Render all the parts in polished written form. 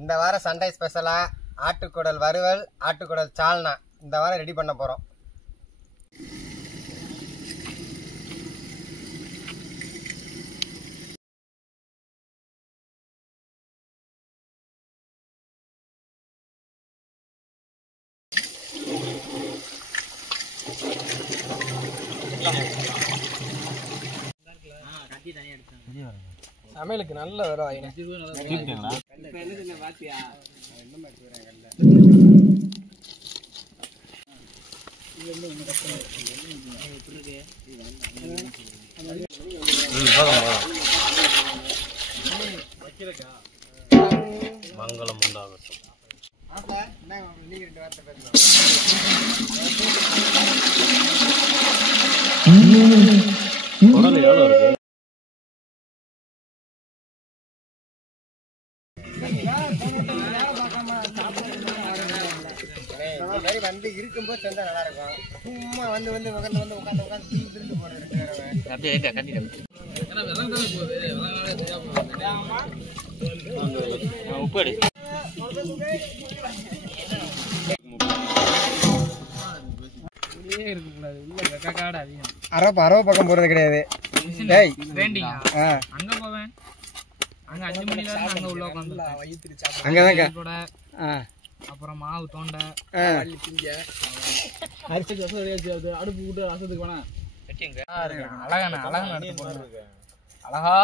இந்த வாரம் சண்டே ஸ்பெஷலாக ஆட்டுக்குடல் வறுவல், ஆட்டுக்குடல் சால்னா இந்த வாரம் ரெடி பண்ண போகிறோம். சமையலுக்கு நல்ல வரும். மங்களம் உண்டாகட்டும். நீங்க 2 வார்த்தை பேசுங்க. குடல் எவ்வளோ இருக்கு? வந்து இருக்கும்போது செஞ்சா நல்லா இருக்கும். சும்மா வந்து உட்காந்து திருந்து போடுறது உப்படி அரவ பக்கம் போறது கிடையாது. அப்புறம் மாவு தோண்ட அடுப்பு விட்டு ரசத்துக்கு வேணா அழகா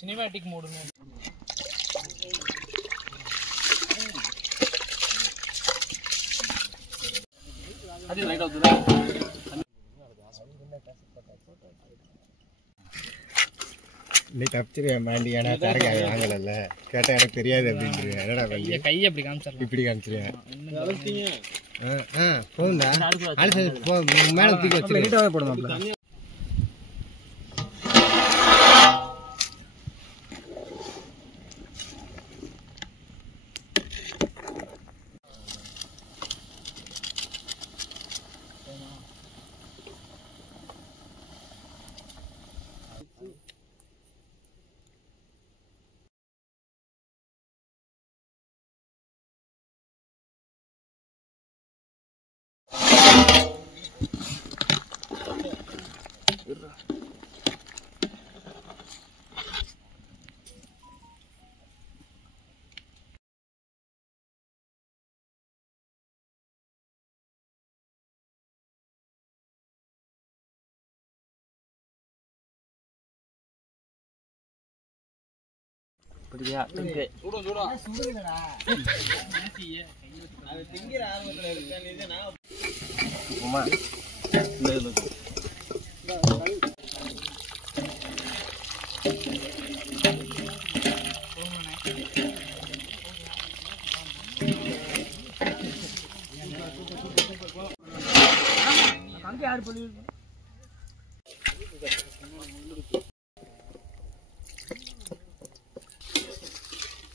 சினிமேட்டிக் மூடுங்க. நீ தப்பிச்சிருவேன் மாண்டி. ஏன்னா தரக்கு வாங்கல கேட்டா எனக்கு தெரியாது அப்படின்னு என்னடா கையை அப்படி காமிச்சிடலாம். இப்படி காமிச்சிருவேன். போகுண்டா மேல தூக்கி வச்சு நீட்டாவே போடுமா.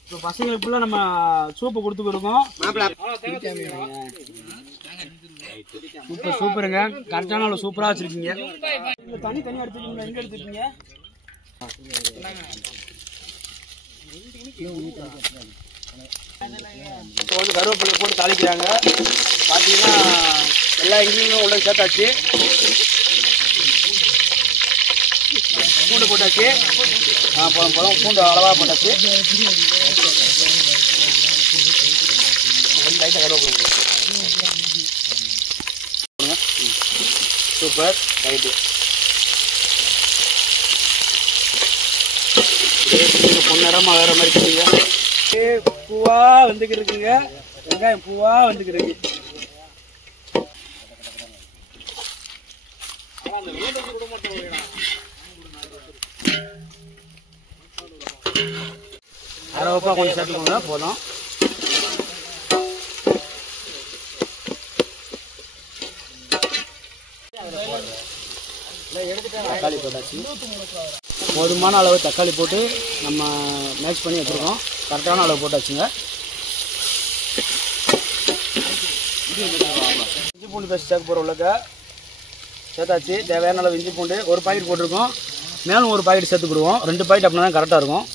இப்போ பசங்களுக்கு ஃபுல்லாக நம்ம சூப்பை கொடுத்துக்கிருக்கோம். சூப்பருங்க. கரெக்டான அவ்வளோ சூப்பராக வச்சுருக்கீங்க. தனி எடுத்துருக்கீங்களா? எங்கே எடுத்துருக்கீங்க? இப்போ வந்து கருவேப்பிலை போட்டு தாளிக்கிறாங்க. பார்த்தீங்கன்னா எல்லா இன்க்ரீடியும் உள்ள சேர்த்தாச்சு. பூண்டு போட்டாச்சு. போதும் பூண்டு அளவாக போட்டாச்சு. லைட்டாக கருவேப்பிலை சூப்பர் ரைட்டு. பொன்னரமாக வேற மாதிரி பண்ணுங்க. பூவா வந்துக்கிட்டு இருக்குங்க. வெங்காயம் பூவா வந்துக்கிட்டு இருக்கு. அரவப்பா கொஞ்சம் சேர்த்துக்கோங்க போதும். தக்காளி போட்டாச்சு. போதுமான அளவு தக்காளி போட்டு நம்ம மேக்ஸ் பண்ணி வச்சுருக்கோம். கரெக்டான அளவு போட்டாச்சுங்க. இஞ்சி பூண்டு பேஸ்ட் சேர்க்க போகிற உள்ளக்க சேர்த்தாச்சு. தேவையான அளவு இஞ்சி பூண்டு ஒரு பாக்கெட் போட்டிருக்கோம். மேலும் ஒரு பாக்கெட் சேர்த்துக்கிடுவோம். 2 பாக்கெட் அப்படின்னா தான் கரெக்டாக இருக்கும்.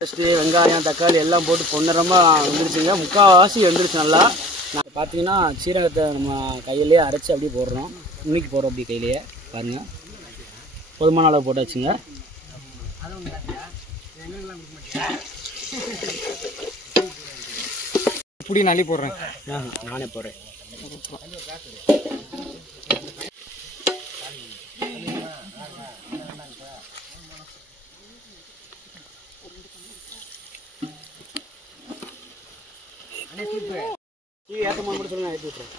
ஃபஸ்ட்டு வெங்காயம் தக்காளி எல்லாம் போட்டு பொன்னிறமாக வெந்துருச்சுங்க. முக்கால்வாசி வெந்துருச்சு நல்லா. நான் பார்த்தீங்கன்னா சீரகத்தை நம்ம கையிலேயே அரைச்சி அப்படியே போடுறோம். இன்னைக்கு போடுறோம் அப்படி கையிலேயே பாருங்கள். போதுமான அளவு போட்டாச்சுங்க. இப்படி நள்ளி போடுறேன். நானே போடுறேன். ஏற்ற மாதிரி மட்டும் சொல்லுங்க, ஏற்றி விட்டுறேன்.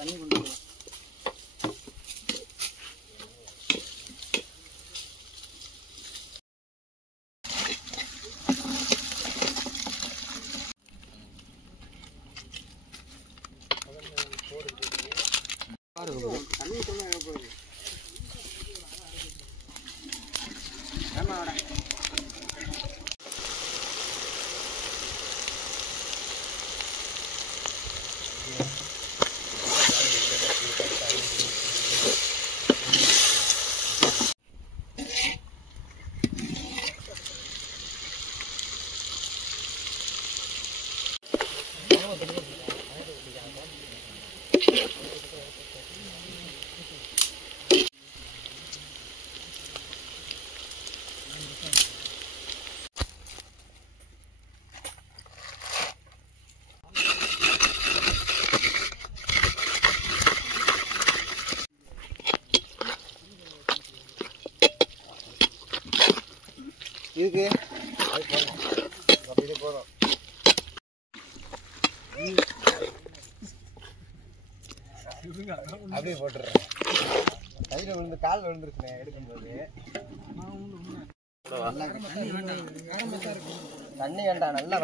தண்ணி கொண்டு இதுக்கு இது போதும். அப்படியே போட்டுறேன். கையில் விழுந்து காலில் விழுந்துருச்சுனே எடுக்கும்போது. தண்ணி வேண்டாம், நல்லா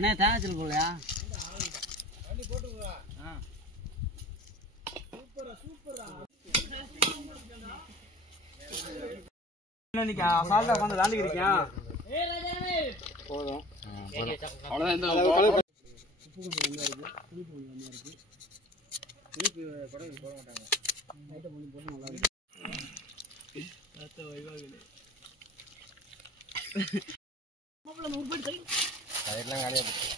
அண்ணே தேங்காய்ச்சல் போலையா? இன்னைக்கு அசால்ட்டா உட்காந்து விளாண்டுக்கிறீங்க. போதும் அவ்வளோதான். இந்த உப்பு கொஞ்சம் கம்மியாக இருக்குது, புளிப்பு கொஞ்சம் கம்மியாக இருக்குது. புளிப்பு குறைவு போட மாட்டாங்க. லைட்டாக கொஞ்சம் போட்டு நல்லா இருக்கு. அதெல்லாம் காலியாக போச்சு.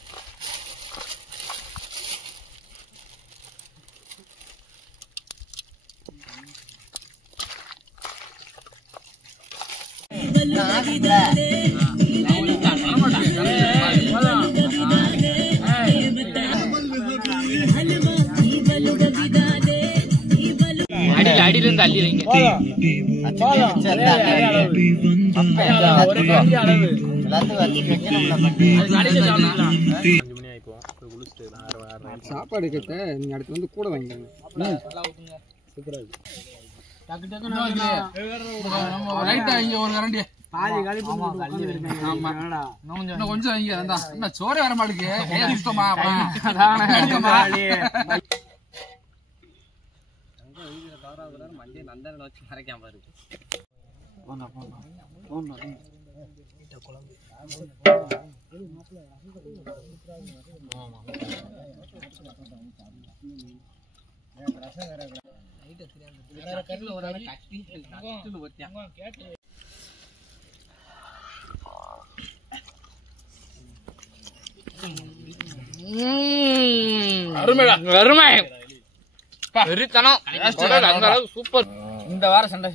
அடியில இருந்து அள்ளி வைங்க. சாப்பாடு கேட்ட நீங்க அடுத்து வந்து கூட வாங்கிக்கோங்க. கொஞ்சம் சோறே வர மாட்டேங்குது. மண்டியை நந்தனை வச்சு மறைக்காம இருக்கு. சூப்பர். இந்த வாரம் சண்டை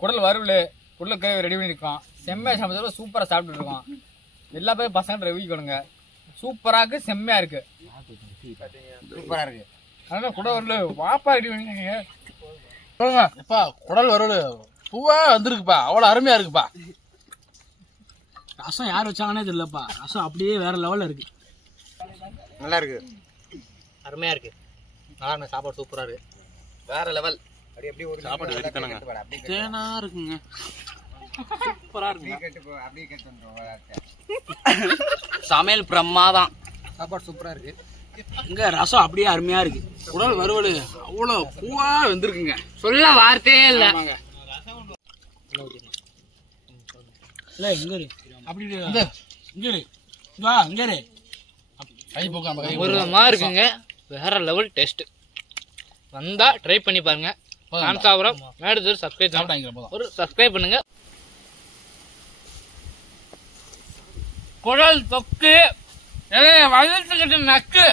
குடல் வறுவல் குடல் கறி ரெடி பண்ணிருக்கோம். செம்மையா சமைச்சா சூப்பரா சாப்பிட்டு இருக்கோம். எல்லா பேரும் பசங்க ரிவ்யூ கொடுங்க. சூப்பரா இருக்கு, செம்மையா இருக்கு, சூப்பரா இருக்கு. அதனால குடல் வறுவல் வாப்பா ரெடி பண்ணிருக்கீங்க. குடல் வறுவல் பூவா வந்திருக்குப்பா, அவ்வளவு அருமையா இருக்குப்பா. ரசம் யார் வச்சாங்கன்னே தெரியலப்பா. ரசம் அப்படியே வேற லெவல்ல இருக்கு. நல்லா இருக்கு, அருமையா இருக்கு. நல்லா இருக்கு, சாப்பாடு சூப்பரா இருக்கு, வேற லெவல். அப்படியே ஒரு சாப்பாடு வெறித்தனங்க. தேனா இருக்குங்க, சூப்பரா இருக்கு. அப்படியே கேட்டு சமையல் பிரமாதம். சாப்பாடு சூப்பரா இருக்கு. இங்க ரசம் அப்படியே அருமையா இருக்கு. குடல் வறுவல் அவ்வளவு பூவா வந்திருக்குங்க, சொல்ல வார்த்தையே இல்ல. இல்ல இங்க இரு, அப்படி இங்க இரு, வா இங்க இரு. கை போக்காம கை ஒரு மாதிரி இருக்குங்க, வேற லெவல் டேஸ்ட். வந்தா ட்ரை பண்ணி பாருங்க. நான் சாப்பிட்றோம். மேடு சப்ஸ்கிரைப் சாப்பிட்டாங்க, ஒரு சப்ஸ்கிரைப் பண்ணுங்க. குடல் தொக்கு வளர்த்துக்கிட்ட நக்கு